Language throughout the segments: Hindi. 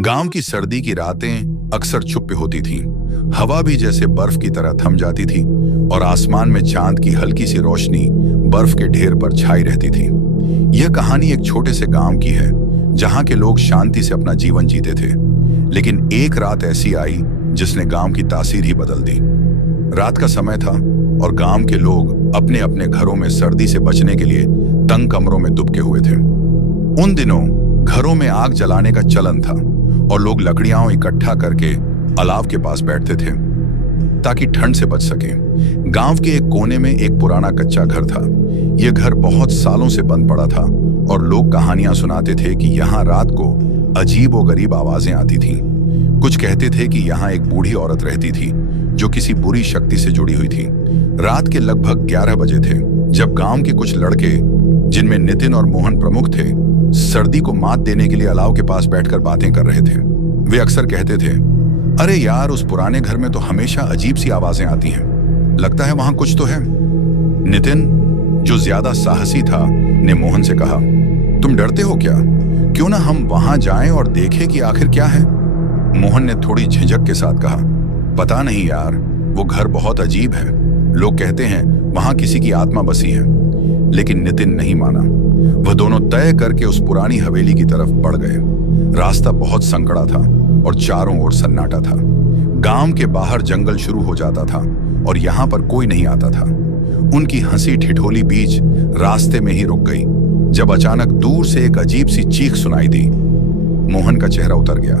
गांव की सर्दी की रातें अक्सर चुप होती थीं। हवा भी जैसे बर्फ की तरह थम जाती थी और आसमान में चांद की हल्की सी रोशनी बर्फ के ढेर पर छाई रहती थी। यह कहानी एक छोटे से गांव की है जहां के लोग शांति से अपना जीवन जीते थे। लेकिन एक रात ऐसी आई जिसने गांव की तासीर ही बदल दी। रात का समय था और गांव के लोग अपने अपने घरों में सर्दी से बचने के लिए तंग कमरों में दुबके हुए थे। उन दिनों घरों में आग जलाने का चलन था और लोग लकड़ियां इकट्ठा करके अलाव के पास बैठते थे ताकि ठंड से बच सके। गांव के एक कोने में एक पुराना कच्चा घर था। यह घर बहुत सालों से बंद पड़ा था और लोग कहानियां सुनाते थे कि यहाँ रात को अजीब और गरीब आवाजें आती थीं। कुछ कहते थे कि यहाँ एक बूढ़ी औरत रहती थी जो किसी बुरी शक्ति से जुड़ी हुई थी। रात के लगभग 11 बजे थे जब गांव के कुछ लड़के, जिनमें नितिन और मोहन प्रमुख थे, सर्दी को मात देने के लिए अलाव के पास बैठकर बातें कर रहे थे। वे अक्सर कहते थे, अरे यार, उस पुराने घर में तो हमेशा अजीब सी आवाजें आती हैं, लगता है वहां कुछ तो है। नितिन, जो ज्यादा साहसी था, ने मोहन से कहा, तुम डरते हो क्या? क्यों ना हम वहां जाएं और देखें कि आखिर क्या है। मोहन ने थोड़ी झिझक के साथ कहा, पता नहीं यार, वो घर बहुत अजीब है। लोग कहते हैं वहां किसी की आत्मा बसी है। लेकिन नितिन नहीं माना। वह दोनों तय करके उस पुरानी हवेली की तरफ बढ़ गए। रास्ता बहुत संकड़ा था और चारों ओर सन्नाटा था। गांव के बाहर जंगल शुरू हो जाता था और यहाँ पर कोई नहीं आता था। उनकी हंसी ठिठोली बीच रास्ते में ही रुक गई जब अचानक दूर से एक अजीब सी चीख सुनाई दी। मोहन का चेहरा उतर गया,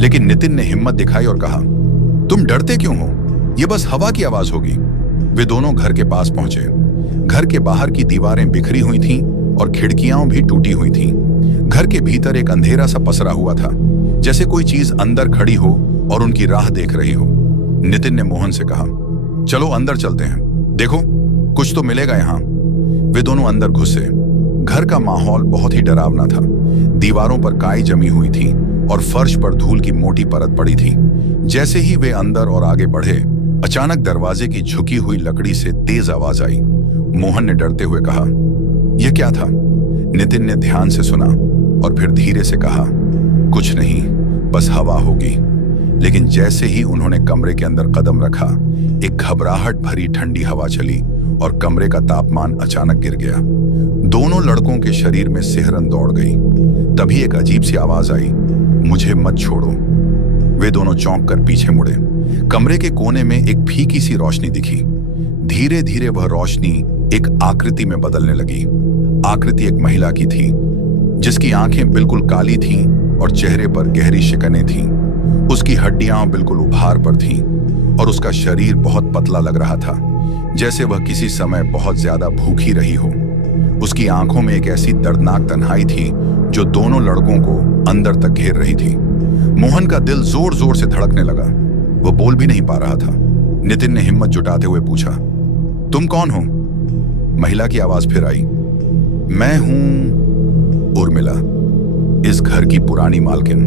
लेकिन नितिन ने हिम्मत दिखाई और कहा, तुम डरते क्यों हो? यह बस हवा की आवाज होगी। वे दोनों घर के पास पहुंचे। घर के बाहर की दीवारें बिखरी हुई थीं और खिड़कियां भी टूटी हुई थीं। घर के भीतर एक अंधेरा सा पसरा हुआ था, जैसे कोई चीज अंदर खड़ी हो और उनकी राह देख रही हो। नितिन ने मोहन से कहा, चलो अंदर चलते हैं, देखो कुछ तो मिलेगा यहाँ। वे दोनों अंदर घुसे। घर का माहौल बहुत ही डरावना था। दीवारों पर काई जमी हुई थी और फर्श पर धूल की मोटी परत पड़ी थी। जैसे ही वे अंदर और आगे बढ़े, अचानक दरवाजे की झुकी हुई लकड़ी से तेज आवाज आई। मोहन ने डरते हुए कहा, यह क्या था? नितिन ने ध्यान से सुना और फिर धीरे से कहा, कुछ नहीं, बस हवा होगी। लेकिन जैसे ही उन्होंने कमरे के अंदर कदम रखा, एक घबराहट भरी ठंडी हवा चली और कमरे का तापमान अचानक गिर गया। दोनों लड़कों के शरीर में सिहरन दौड़ गई। तभी एक अजीब सी आवाज आई, मुझे मत छोड़ो। वे दोनों चौंक कर पीछे मुड़े। कमरे के कोने में एक फीकी सी रोशनी दिखी। धीरे धीरे वह रोशनी एक आकृति में बदलने लगी। आकृति एक महिला की थी, जिसकी आंखें बिल्कुल काली थीं और चेहरे पर गहरी शिकनें थीं। उसकी हड्डियां बिल्कुल उभार पर थीं और उसका शरीर बहुत पतला लग रहा था, जैसे वह किसी समय बहुत ज्यादा भूखी रही हो। उसकी आंखों में एक ऐसी दर्दनाक तन्हाई थी जो दोनों लड़कों को अंदर तक घेर रही थी। मोहन का दिल जोर जोर से धड़कने लगा। वह बोल भी नहीं पा रहा था। नितिन ने हिम्मत जुटाते हुए पूछा, तुम कौन हो? महिला की आवाज फिर आई, मैं हूं उर्मिला, इस घर की पुरानी मालकिन।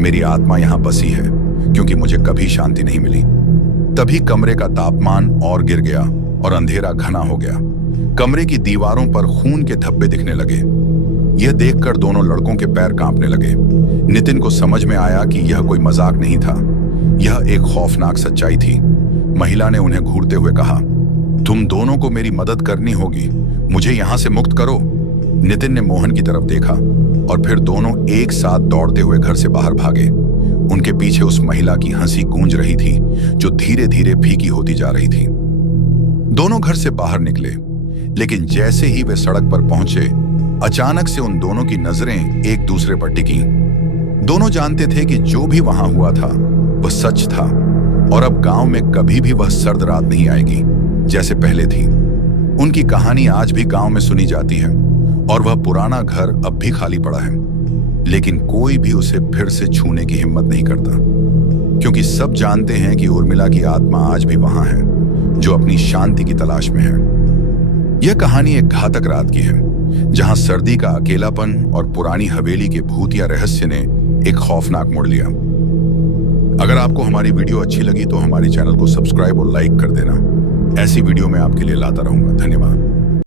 मेरी आत्मा यहां बसी है क्योंकि मुझे कभी शांति नहीं मिली। तभी कमरे का तापमान और गिर गया और अंधेरा घना हो गया। कमरे की दीवारों पर खून के धब्बे दिखने लगे। यह देखकर दोनों लड़कों के पैर कांपने लगे। नितिन को समझ में आया कि यह कोई मजाक नहीं था, यह एक खौफनाक सच्चाई थी। महिला ने उन्हें घूरते हुए कहा, तुम दोनों को मेरी मदद करनी होगी, मुझे यहां से मुक्त करो। नितिन ने मोहन की तरफ देखा और फिर दोनों एक साथ दौड़ते हुए घर से बाहर भागे। उनके पीछे उस महिला की हंसी गूंज रही थी जो धीरे धीरे फीकी होती जा रही थी। दोनों घर से बाहर निकले, लेकिन जैसे ही वे सड़क पर पहुंचे, अचानक से उन दोनों की नजरें एक दूसरे पर टिकी। दोनों जानते थे कि जो भी वहां हुआ था वह सच था और अब गांव में कभी भी वह सर्द रात नहीं आएगी जैसे पहले थी। उनकी कहानी आज भी गांव में सुनी जाती है और वह पुराना घर अब भी खाली पड़ा है, लेकिन कोई भी उसे फिर से छूने की हिम्मत नहीं करता, क्योंकि सब जानते हैं कि उर्मिला की आत्मा आज भी वहां है, जो अपनी शांति की तलाश में है। यह कहानी एक घातक रात की है, जहां सर्दी का अकेलापन और पुरानी हवेली के भूतिया रहस्य ने एक खौफनाक मोड़ लिया। अगर आपको हमारी वीडियो अच्छी लगी तो हमारे चैनल को सब्सक्राइब और लाइक कर देना। ऐसी वीडियो मैं आपके लिए लाता रहूंगा। धन्यवाद।